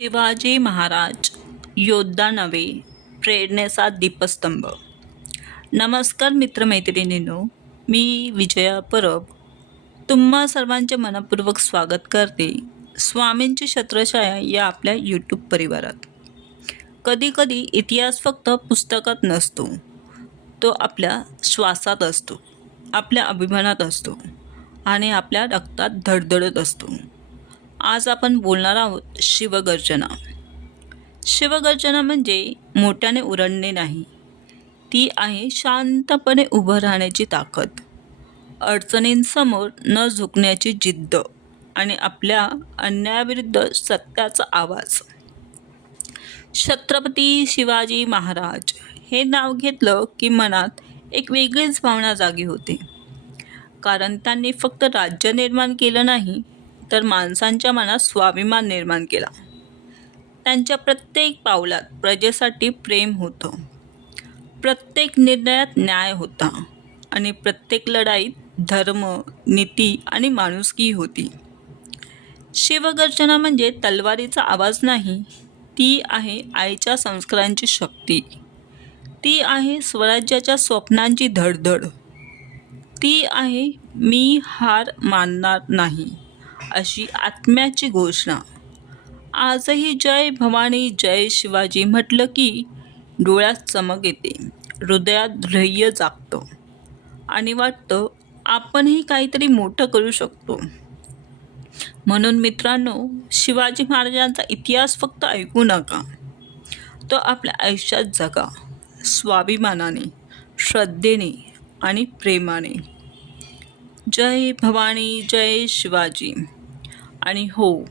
शिवाजी महाराज योद्धा नव्हे, प्रेरणेचा दीपस्तंभ. नमस्कार मित्रमैत्रिणींनो, मी विजया परब तुम्हा सर्वांचे मनपूर्वक स्वागत करते स्वामींची छत्रछाया या आपल्या यूट्यूब परिवारात. कधीकधी इतिहास फक्त पुस्तकात नसतो, तो आपल्या श्वासात असतो, आपल्या अभिमानात असतो आणि आपल्या रक्तात धडधडत असतो. आज आपण बोलणार आहोत शिवगर्जना. शिवगर्जना म्हणजे मोठ्याने ओरडणे नाही, ती आहे शांतपणे उभं राहण्याची ताकद, अडचणींसमोर न झुकण्याची जिद्द आणि आपल्या अन्यायाविरुद्ध सत्याचा आवाज. छत्रपती शिवाजी महाराज हे नाव घेतलं की मनात एक वेगळीच भावना जागी होते. कारण त्यांनी फक्त राज्य निर्माण केलं नाही, तर माणसांच्या मनात स्वाभिमान निर्माण केला. त्यांच्या प्रत्येक पावलात प्रजेसाठी प्रेम होतं, प्रत्येक निर्णयात न्याय होता आणि प्रत्येक लढाईत धर्म, नीती आणि माणुसकी होती. शिवगर्जना म्हणजे तलवारीचा आवाज नाही, ती आहे आईच्या संस्कारांची शक्ती, ती आहे स्वराज्याच्या स्वप्नांची धडधड, ती आहे मी हार मानणार नाही अशी आत्म्याची घोषणा. आजही जय भवानी जय शिवाजी म्हटलं की डोळ्यात चमक येते, हृदयात धैर्य जागतं आणि वाटतं आपणही काहीतरी मोठं करू शकतो. म्हणून मित्रांनो, शिवाजी महाराजांचा इतिहास फक्त ऐकू नका, तो आपल्या आयुष्यात जगा, स्वाभिमानाने, श्रद्धेने आणि प्रेमाने. जय भवानी जय शिवाजी. आणि हो,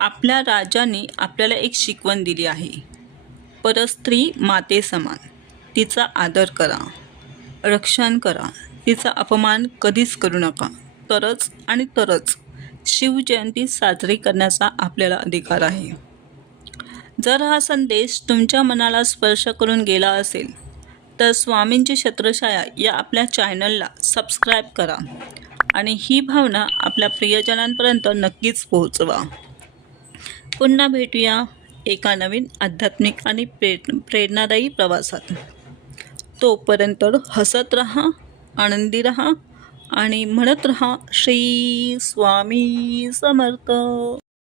आपल्या राजाने आपल्याला एक शिकवण दिली आहे, परस्त्री माते समान, तिचा आदर करा, रक्षण करा, तिचा अपमान कधीच करू नका. तरच शिवजयंती साजरी करण्याचा आपल्याला अधिकार आहे. जर हा संदेश तुमच्या मनाला स्पर्श करून गेला असेल तर स्वामींची छत्रछाया या आपल्या चॅनलला सबस्क्राईब करा आणि ही भावना आपल्या प्रियजनांपर्यंत नक्कीच पोहोचवा. पुन्हा भेटूया एका नवीन आध्यात्मिक आणि प्रेरणादायी प्रवासात. तोपर्यंत हसत रहा, आनंदी रहा आणि म्हणत रहा श्री स्वामी समर्थ.